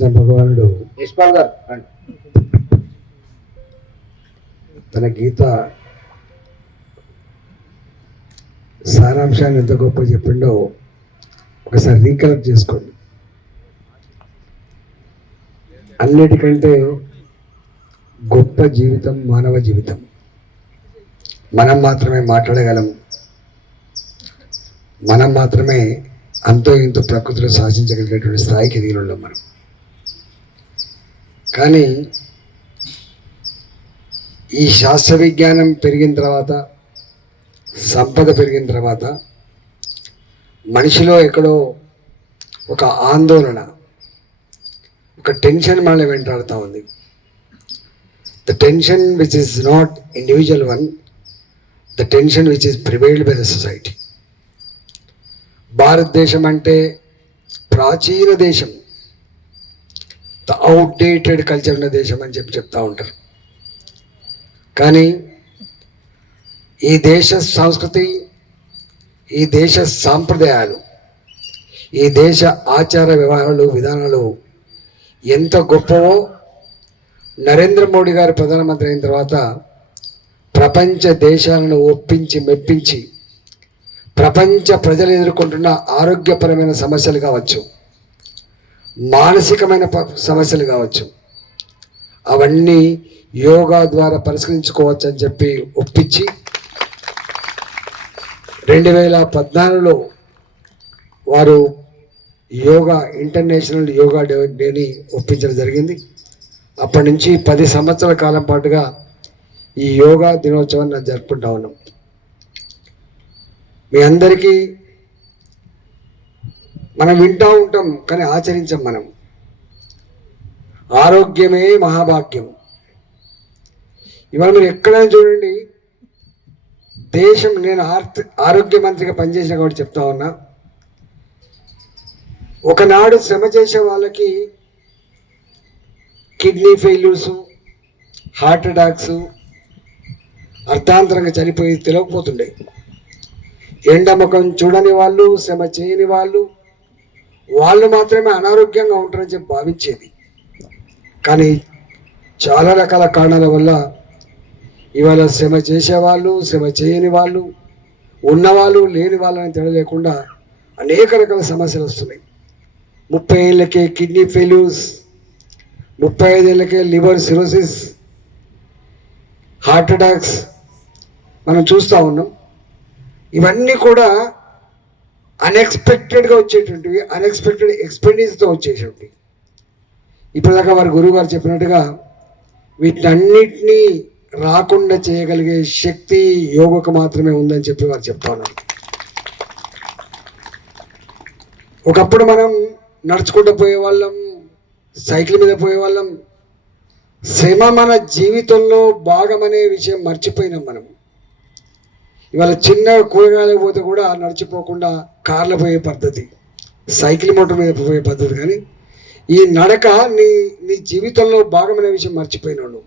కృష్ణ భగవానుడు. యశ్పాల్ గారు రండి. తన గీత సారాంశాన్ని ఎంత గొప్ప చెప్పిండో ఒకసారి రీకలెక్ట్ చేసుకోండి. అన్నిటికంటే గొప్ప జీవితం మానవ జీవితం. మనం మాత్రమే మాట్లాడగలం. మనం మాత్రమే అంతో ఇంతో ప్రకృతిలో శాసించగలిగేటువంటి స్థాయికి ఎదిగిన మనం. కానీ ఈ శాస్త్ర విజ్ఞానం పెరిగిన తర్వాత సంపద పెరిగిన తర్వాత మనిషిలో ఎక్కడో ఒక ఆందోళన ఒక టెన్షన్ మనల్ని వెంటాడుతూ ఉంది. The tension which is not individual one the tension which is prevailed by the society భారతదేశం అంటే ప్రాచీన దేశం. ద అవుట్డేటెడ్ కల్చర్ ఉన్న దేశం అని చెప్పి చెప్తూ ఉంటారు. కానీ ఈ దేశ సంస్కృతి ఈ దేశ సాంప్రదాయాలు ఈ దేశ ఆచార వ్యవహారాలు విధానాలు ఎంత గొప్పవో నరేంద్ర మోడీ గారు ప్రధానమంత్రి అయిన తర్వాత ప్రపంచ దేశాలను ఒప్పించి మెప్పించి ప్రపంచ ప్రజలు ఎదుర్కొంటున్న ఆరోగ్యపరమైన సమస్యలు కావచ్చు మానసికమైన ప- సమస్యలు కావచ్చు. అవన్నీ యోగా ద్వారా పరిష్కరించుకోవచ్చు అని చెప్పి ఒప్పించి రెండు వేల పద్నాలుగులో వారు యోగా ఇంటర్నేషనల్ యోగా డేని ఒప్పించడం జరిగింది. అప్పటి నుంచి పది సంవత్సరాల కాలం పాటుగా ఈ యోగా దినోత్సవాన్ని జరుపుకుంటా ఉన్నాం. మీ అందరికీ మనం వింటూ ఉంటాం కానీ ఆచరించం మనం. ఆరోగ్యమే మహాభాగ్యం. ఇవాళ మీరు ఎక్కడైనా చూడండి దేశం నేను ఆర్థ ఆరోగ్య మంత్రిగా పనిచేసిన కాబట్టి చెప్తా ఉన్నా. ఒకనాడు శ్రమ చేసే వాళ్ళకి కిడ్నీ ఫెయిల్యూర్స్ హార్ట్ అటాక్స్ అర్థాంతరంగా చనిపోయి తెలియకపోతుండే ఎండముఖం చూడని వాళ్ళు శ్రమ చేయని వాళ్ళు వాళ్ళు మాత్రమే అనారోగ్యంగా ఉంటారని చెప్పి భావించేది. కానీ చాలా రకాల కారణాల వల్ల ఇవాళ శ్రమ చేసేవాళ్ళు శ్రమ చేయని వాళ్ళు ఉన్నవాళ్ళు లేని వాళ్ళని తెలియలేకుండా అనేక రకాల సమస్యలు వస్తున్నాయి. ముప్పై ఏళ్ళకే కిడ్నీ ఫెయిల్యూర్స్ ముప్పై ఐదేళ్ళకే లివర్ సిరోసిస్ హార్ట్ అటాక్స్ మనం చూస్తూ ఉన్నాం. ఇవన్నీ కూడా అన్ఎక్స్పెక్టెడ్గా వచ్చేటువంటివి అన్ఎక్స్పెక్టెడ్ ఎక్స్పెండిచర్తో వచ్చేటువంటివి ఇప్పటిదాకా వారి గురువు గారు చెప్పినట్టుగా వీటన్నిటినీ రాకుండా చేయగలిగే శక్తి యోగకు మాత్రమే ఉందని చెప్పి వారు చెప్తాను ఒకప్పుడు మనం నడుచుకుంటూ పోయేవాళ్ళం సైకిల్ మీద పోయేవాళ్ళం. శ్రమ మన జీవితంలో భాగమనే విషయం మర్చిపోయినాం మనం. ఇవాళ చిన్న కూరగాయలకు పోతే కూడా నడిచిపోకుండా కార్లు పోయే పద్ధతి సైకిల్ మోటార్ మీద పోయే పద్ధతి కానీ ఈ నడక నీ నీ జీవితంలో భాగమైన విషయం మర్చిపోయినాడు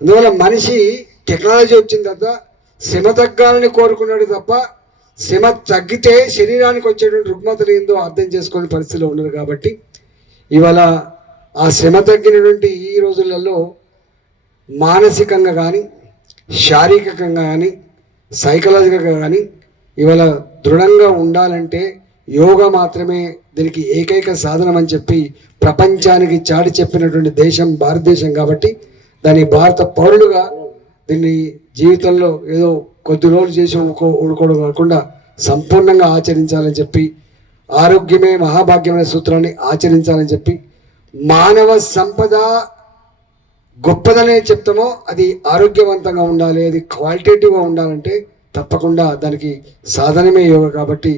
అందువల్ల మనిషి టెక్నాలజీ వచ్చిన తర్వాత శ్రమ తగ్గాలని కోరుకున్నాడు తప్ప శ్రమ తగ్గితే శరీరానికి వచ్చేటువంటి రుగ్మతలు ఏందో అర్థం చేసుకునే పరిస్థితిలో ఉన్నారు కాబట్టి ఇవాళ ఆ శ్రమ తగ్గినటువంటి ఈ రోజులలో మానసికంగా కానీ శారీరకంగా కానీ సైకలాజికల్గా కానీ ఇవాళ దృఢంగా ఉండాలంటే యోగా మాత్రమే దీనికి ఏకైక సాధనం అని చెప్పి ప్రపంచానికి చాటి చెప్పినటువంటి దేశం భారతదేశం కాబట్టి దాని భారత పౌరులుగా దీన్ని జీవితంలో ఏదో కొద్ది రోజులు చేసి ఊకో ఊడుకోవడం కాకుండా సంపూర్ణంగా ఆచరించాలని చెప్పి ఆరోగ్యమే మహాభాగ్యమైన సూత్రాన్ని ఆచరించాలని చెప్పి మానవ సంపద గొప్పదనే చెప్తామో అది ఆరోగ్యవంతంగా ఉండాలి అది క్వాలిటేటివ్గా ఉండాలంటే తప్పకుండా దానికి సాధనమే యోగా కాబట్టి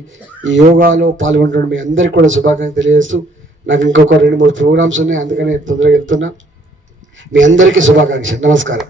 ఈ యోగాలో పాల్గొనడం మీ అందరికీ కూడా శుభాకాంక్షలు తెలియజేస్తూ నాకు ఇంకొక రెండు మూడు ప్రోగ్రామ్స్ ఉన్నాయి అందుకనే తొందరగా వెళ్తున్నా. మీ అందరికీ శుభాకాంక్షలు. నమస్కారం.